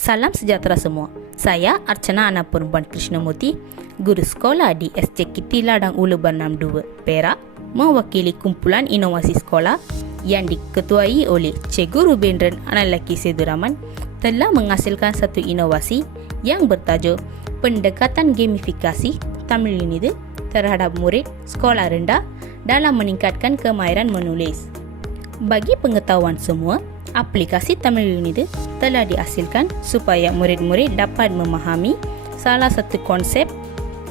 Salam sejahtera semua. Saya Archana Ana Perempuan Krishnamurti, guru sekolah di SJKT Ladang Ulu Bernam 2, Perak, mewakili kumpulan inovasi sekolah yang diketuai oleh Cikgu Rubendran Analaki Seduraman telah menghasilkan satu inovasi yang bertajuk Pendekatan Gamifikasi Tamil Unida terhadap murid sekolah rendah dalam meningkatkan kemahiran menulis. Bagi pengetahuan semua, aplikasi Tamil Unida telah dihasilkan supaya murid-murid dapat memahami salah satu konsep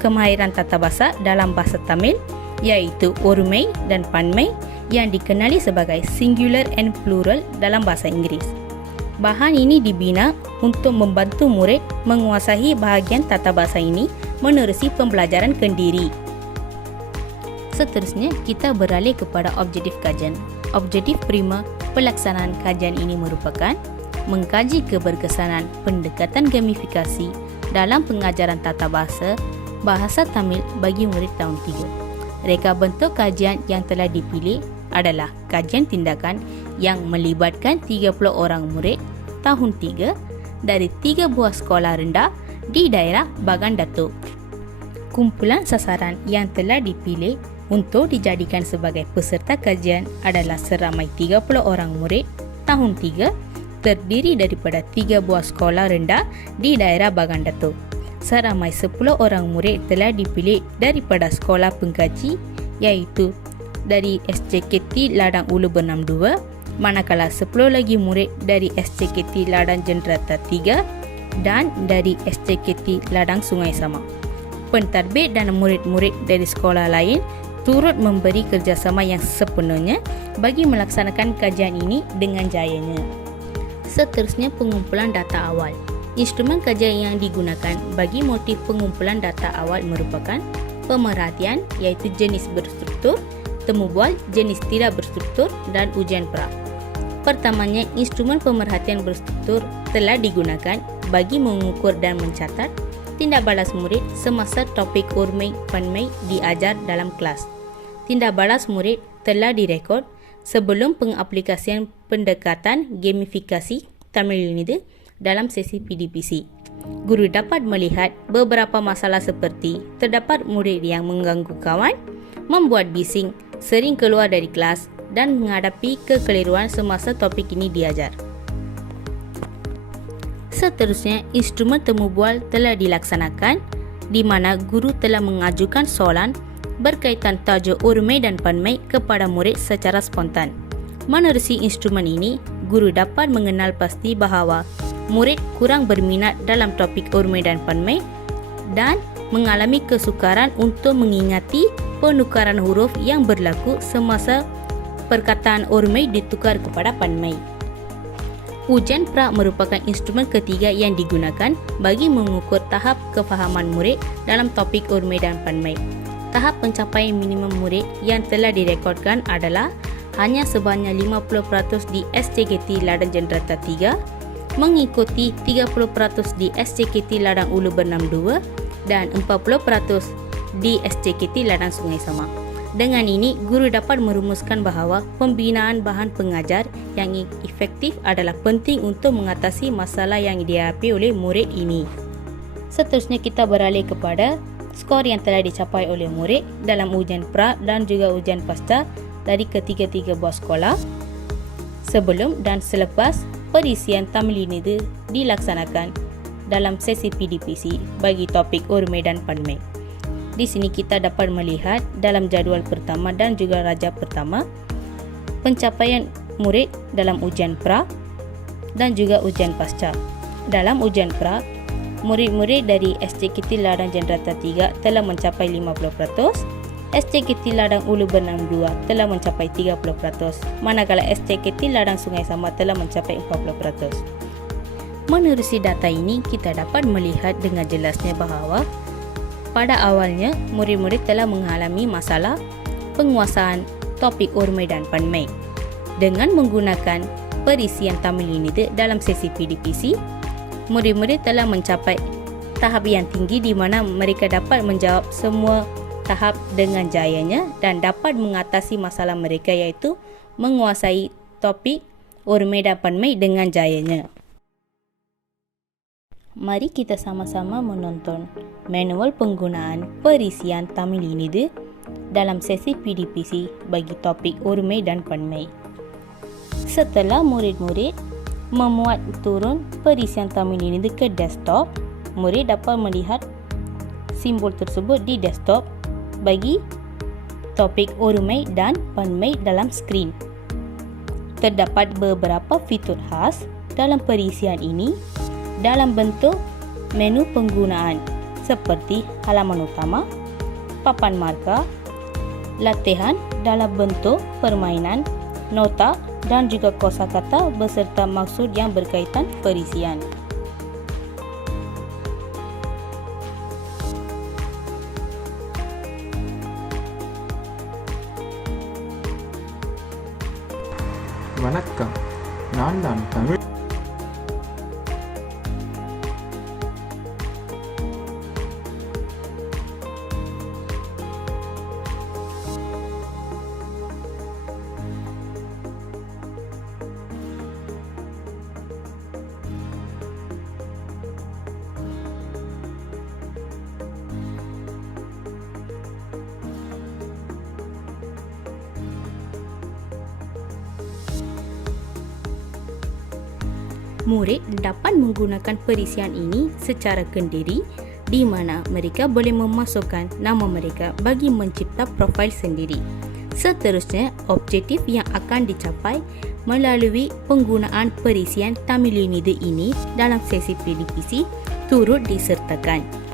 kemahiran tata bahasa dalam bahasa Tamil, iaitu Orumai dan Panmai yang dikenali sebagai singular and plural dalam bahasa Inggeris. Bahan ini dibina untuk membantu murid menguasai bahagian tata bahasa ini menerusi pembelajaran kendiri. Seterusnya, kita beralih kepada objektif kajian. Objektif prima pelaksanaan kajian ini merupakan mengkaji keberkesanan pendekatan gamifikasi dalam pengajaran tata bahasa Tamil bagi murid tahun 3. Reka bentuk kajian yang telah dipilih adalah kajian tindakan yang melibatkan 30 orang murid tahun 3 dari 3 buah sekolah rendah di daerah Bagan Datuk. Kumpulan sasaran yang telah dipilih untuk dijadikan sebagai peserta kajian adalah seramai 30 orang murid tahun 3 terdiri daripada 3 buah sekolah rendah di daerah Bagan Datuk. Seramai 10 orang murid telah dipilih daripada sekolah pengkaji iaitu dari SJKT Ladang Ulu Bernam 2, manakala 10 lagi murid dari SJKT Ladang Jenderata 3 dan dari SJKT Ladang Sungai Sama. Pentadbir dan murid-murid dari sekolah lain turut memberi kerjasama yang sepenuhnya bagi melaksanakan kajian ini dengan jayanya. Seterusnya, pengumpulan data awal. Instrumen kajian yang digunakan bagi motif pengumpulan data awal merupakan pemerhatian iaitu jenis berstruktur, temu bual jenis tidak berstruktur dan ujian pra. Pertamanya, instrumen pemerhatian berstruktur telah digunakan bagi mengukur dan mencatat tindak balas murid semasa topik Orumai Panmai diajar dalam kelas. Tindak balas murid telah direkod sebelum pengaplikasian pendekatan gamifikasi Tamil Unida dalam sesi PDPC. Guru dapat melihat beberapa masalah seperti terdapat murid yang mengganggu kawan, membuat bising, sering keluar dari kelas dan menghadapi kekeliruan semasa topik ini diajar. Seterusnya, instrumen temu bual telah dilaksanakan di mana guru telah mengajukan soalan berkaitan tajuk Orumai dan Panmai kepada murid secara spontan. Menerusi instrumen ini, guru dapat mengenal pasti bahawa murid kurang berminat dalam topik Orumai dan Panmai dan mengalami kesukaran untuk mengingati penukaran huruf yang berlaku semasa perkataan Orumai ditukar kepada Panmai. Ujian pra merupakan instrumen ketiga yang digunakan bagi mengukur tahap kefahaman murid dalam topik Orumai dan Panmai. Tahap pencapaian minimum murid yang telah direkodkan adalah hanya sebanyak 50% di SJKT Ladang Jenderata 3, mengikuti 30% di SJKT Ladang Ulu Bernam 2 dan 40% di SJKT Ladang Sungai Sama. Dengan ini, guru dapat merumuskan bahawa pembinaan bahan pengajar yang efektif adalah penting untuk mengatasi masalah yang dihadapi oleh murid ini. Seterusnya, kita beralih kepada skor yang telah dicapai oleh murid dalam ujian pra dan juga ujian pasca dari ketiga-tiga buah sekolah sebelum dan selepas perisian Tamil Unida dilaksanakan dalam sesi PDPC bagi topik Orumai dan Panmai. Di sini kita dapat melihat dalam jadual pertama dan juga rajab pertama pencapaian murid dalam ujian pra dan juga ujian pasca. Dalam ujian pra, murid-murid dari SJKT Ladang Jenderata 3 telah mencapai 50%, SJKT Ladang Ulu Bernam 2 telah mencapai 30%, manakala SJKT Ladang Sungai Sama telah mencapai 40%. Menerusi data ini, kita dapat melihat dengan jelasnya bahawa pada awalnya, murid-murid telah mengalami masalah penguasaan topik Orumai dan Panmai. Dengan menggunakan perisian Tamil Unida dalam sesi PDPC, murid-murid telah mencapai tahap yang tinggi di mana mereka dapat menjawab semua tahap dengan jayanya dan dapat mengatasi masalah mereka iaitu menguasai topik Orumai dan Panmai dengan jayanya. Mari kita sama-sama menonton manual penggunaan perisian Tamil Inidu dalam sesi PDPC bagi topik Orumai dan Panmai. Setelah murid-murid memuat turun perisian Tamil Inidu ke desktop, murid dapat melihat simbol tersebut di desktop bagi topik Orumai dan Panmai dalam skrin. Terdapat beberapa fitur khas dalam perisian ini dalam bentuk menu penggunaan seperti halaman utama, papan markah, latihan dalam bentuk permainan, nota dan juga kosakata beserta maksud yang berkaitan perisian. வணக்கம், நான் தான் Tamil Murid dapat menggunakan perisian ini secara kendiri di mana mereka boleh memasukkan nama mereka bagi mencipta profil sendiri. Seterusnya, objektif yang akan dicapai melalui penggunaan perisian Tamil Inidu ini dalam sesi PDPC turut disertakan.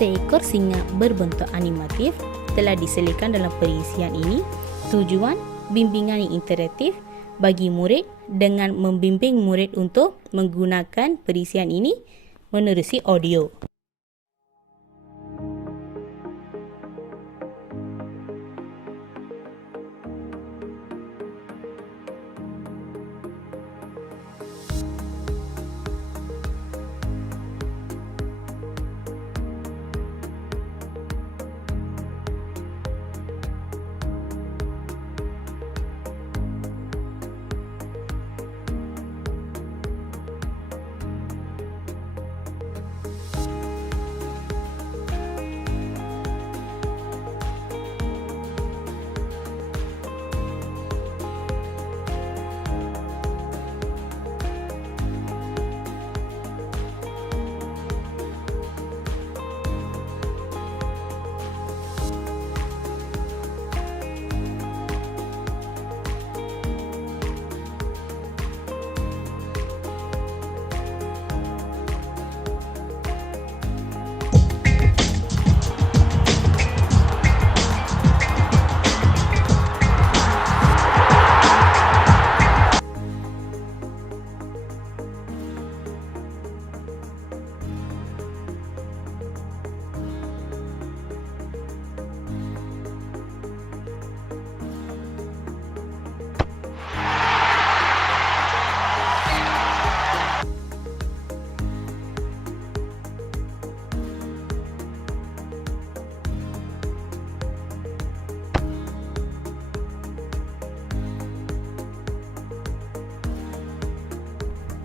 Seekor singa berbentuk animatif telah diselipkan dalam perisian ini. Tujuan bimbingan yang interaktif bagi murid dengan membimbing murid untuk menggunakan perisian ini menerusi audio.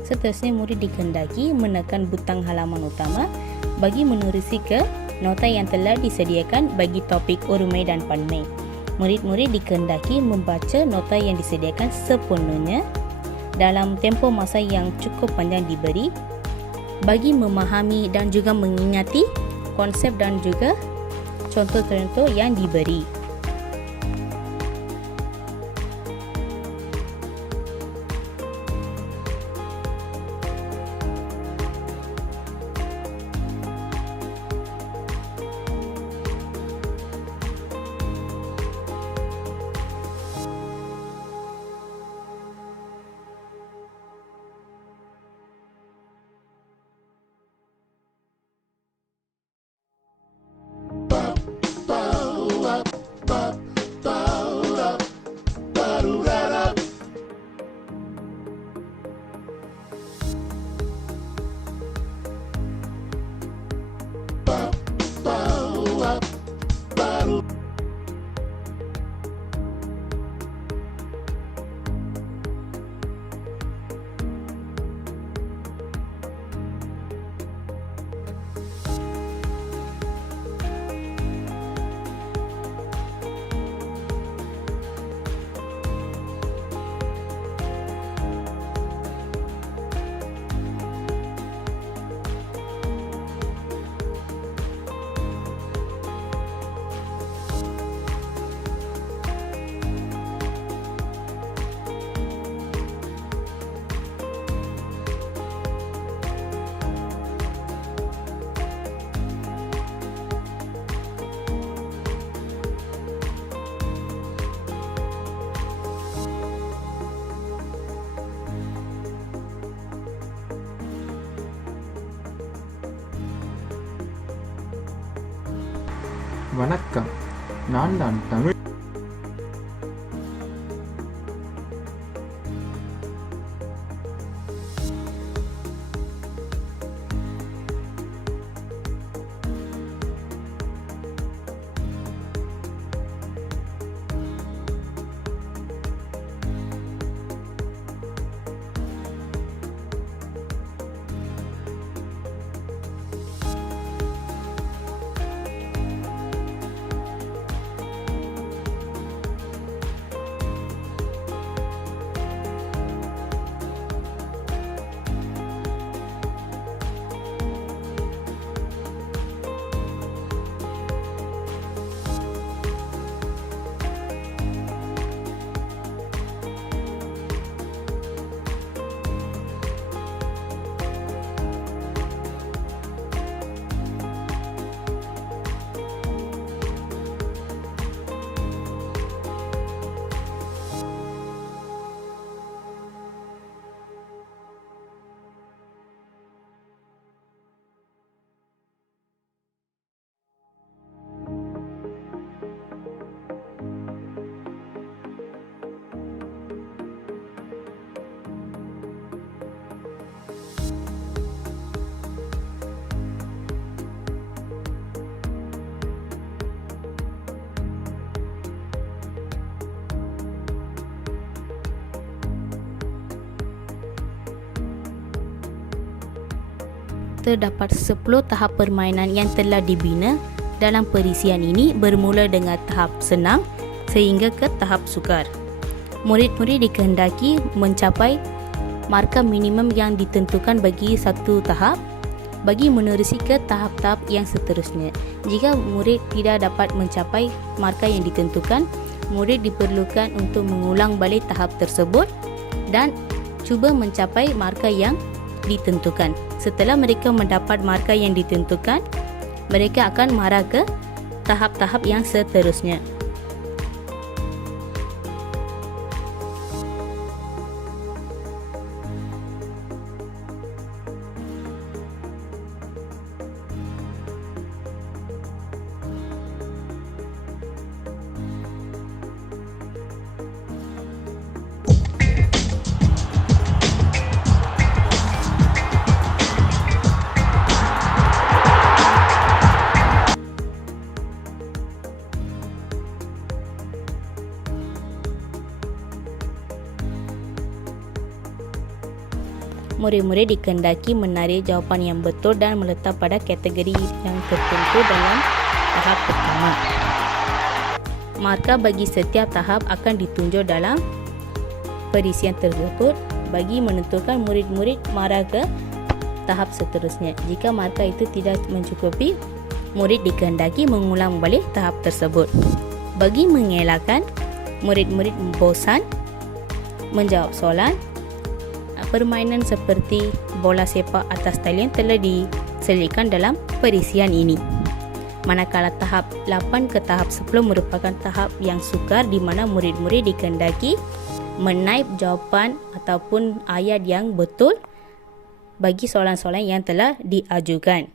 Seterusnya, murid dikehendaki menekan butang halaman utama bagi menerusi ke nota yang telah disediakan bagi topik Orumai dan Panmai. Murid-murid dikehendaki membaca nota yang disediakan sepenuhnya dalam tempoh masa yang cukup panjang diberi bagi memahami dan juga mengingati konsep dan juga contoh-contoh yang diberi. வணக்கம், நான் தான் தமிழ். Terdapat 10 tahap permainan yang telah dibina. Dalam perisian ini bermula dengan tahap senang sehingga ke tahap sukar. Murid-murid dikehendaki mencapai markah minimum yang ditentukan bagi satu tahap bagi menerusi ke tahap-tahap yang seterusnya. Jika murid tidak dapat mencapai markah yang ditentukan, murid diperlukan untuk mengulang balik tahap tersebut dan cuba mencapai markah yang ditentukan. Setelah mereka mendapat markah yang ditentukan, mereka akan marah ke tahap-tahap yang seterusnya. Murid-murid dikehendaki menarik jawapan yang betul dan meletak pada kategori yang tertentu dalam tahap pertama. Markah bagi setiap tahap akan ditunjuk dalam perisian tersebut bagi menentukan murid-murid marah ke tahap seterusnya. Jika markah itu tidak mencukupi, murid dikehendaki mengulang balik tahap tersebut. Bagi mengelakkan murid-murid bosan menjawab soalan, permainan seperti bola sepak atas talian telah diselitkan dalam perisian ini. Manakala tahap 8 ke tahap 10 merupakan tahap yang sukar di mana murid-murid dikehendaki menaip jawapan ataupun ayat yang betul bagi soalan-soalan yang telah diajukan.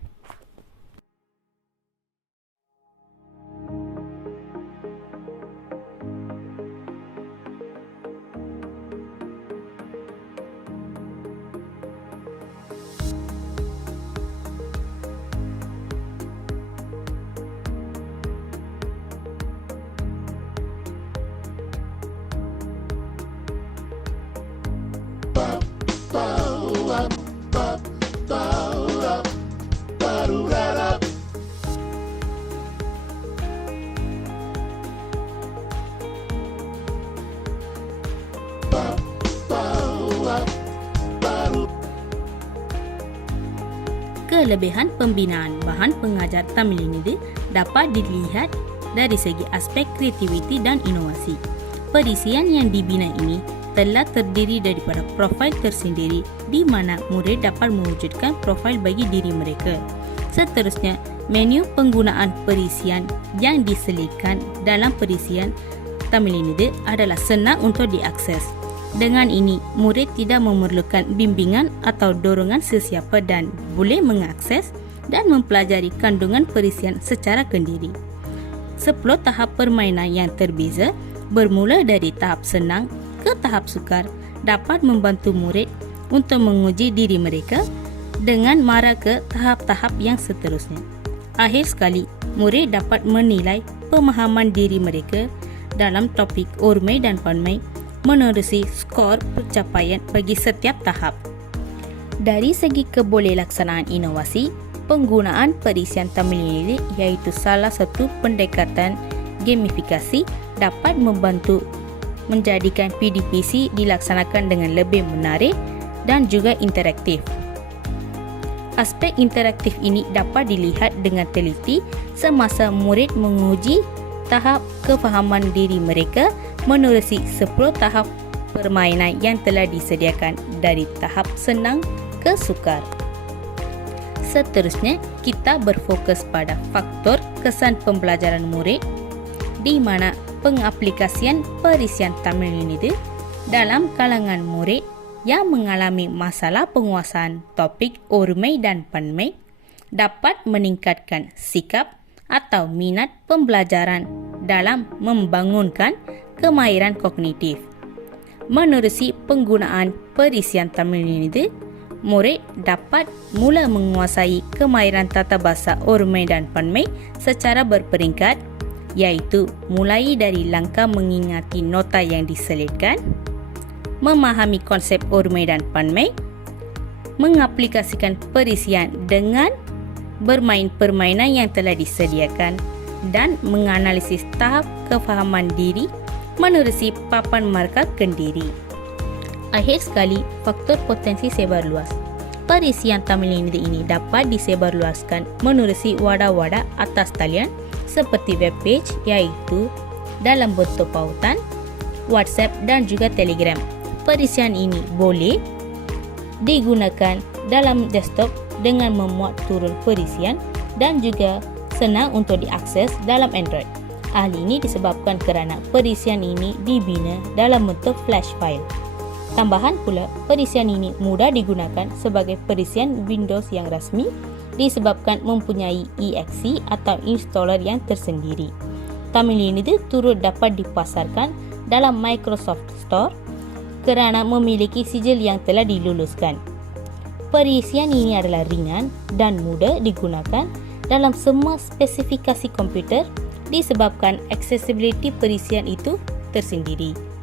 Kelebihan pembinaan bahan pengajar Tamil dapat dilihat dari segi aspek kreativiti dan inovasi. Perisian yang dibina ini telah terdiri daripada profil tersendiri di mana murid dapat mewujudkan profil bagi diri mereka. Seterusnya, menu penggunaan perisian yang diselitkan dalam perisian Tamil adalah senang untuk diakses. Dengan ini, murid tidak memerlukan bimbingan atau dorongan sesiapa dan boleh mengakses dan mempelajari kandungan perisian secara kendiri. 10 tahap permainan yang terbeza bermula dari tahap senang ke tahap sukar dapat membantu murid untuk menguji diri mereka dengan mara ke tahap-tahap yang seterusnya. Akhir sekali, murid dapat menilai pemahaman diri mereka dalam topik Ormei dan Panmei menerusi skor pencapaian bagi setiap tahap. Dari segi kebolehlaksanaan inovasi, penggunaan perisian tamil iaitu salah satu pendekatan gamifikasi dapat membantu menjadikan PDPC dilaksanakan dengan lebih menarik dan juga interaktif. Aspek interaktif ini dapat dilihat dengan teliti semasa murid menguji tahap kefahaman diri mereka menerusi 10 tahap permainan yang telah disediakan dari tahap senang ke sukar. Seterusnya, kita berfokus pada faktor kesan pembelajaran murid di mana pengaplikasian perisian tamil itu dalam kalangan murid yang mengalami masalah penguasaan topik Ormei dan Panmei dapat meningkatkan sikap atau minat pembelajaran dalam membangunkan kemahiran kognitif. Menerusi penggunaan perisian tamil itu, murid dapat mula menguasai kemahiran tata bahasa Ormei dan Panmei secara berperingkat, iaitu mulai dari langkah mengingati nota yang diselitkan, memahami konsep Ormei dan Panmei, mengaplikasikan perisian dengan bermain permainan yang telah disediakan, dan menganalisis tahap kefahaman diri menerusi papan markah kendiri. Akhir sekali, faktor potensi sebarluas. Perisian tamil ini dapat disebarluaskan menerusi wadah-wadah atas talian seperti web page iaitu dalam bentuk pautan, WhatsApp dan juga Telegram. Perisian ini boleh digunakan dalam desktop dengan memuat turun perisian dan juga senang untuk diakses dalam Android. Hal ini disebabkan kerana perisian ini dibina dalam bentuk flash file. Tambahan pula, perisian ini mudah digunakan sebagai perisian Windows yang rasmi disebabkan mempunyai exe atau installer yang tersendiri. Tamil ini turut dapat dipasarkan dalam Microsoft Store kerana memiliki sijil yang telah diluluskan. Perisian ini adalah ringan dan mudah digunakan dalam semua spesifikasi komputer disebabkan accessibility perisian itu tersendiri.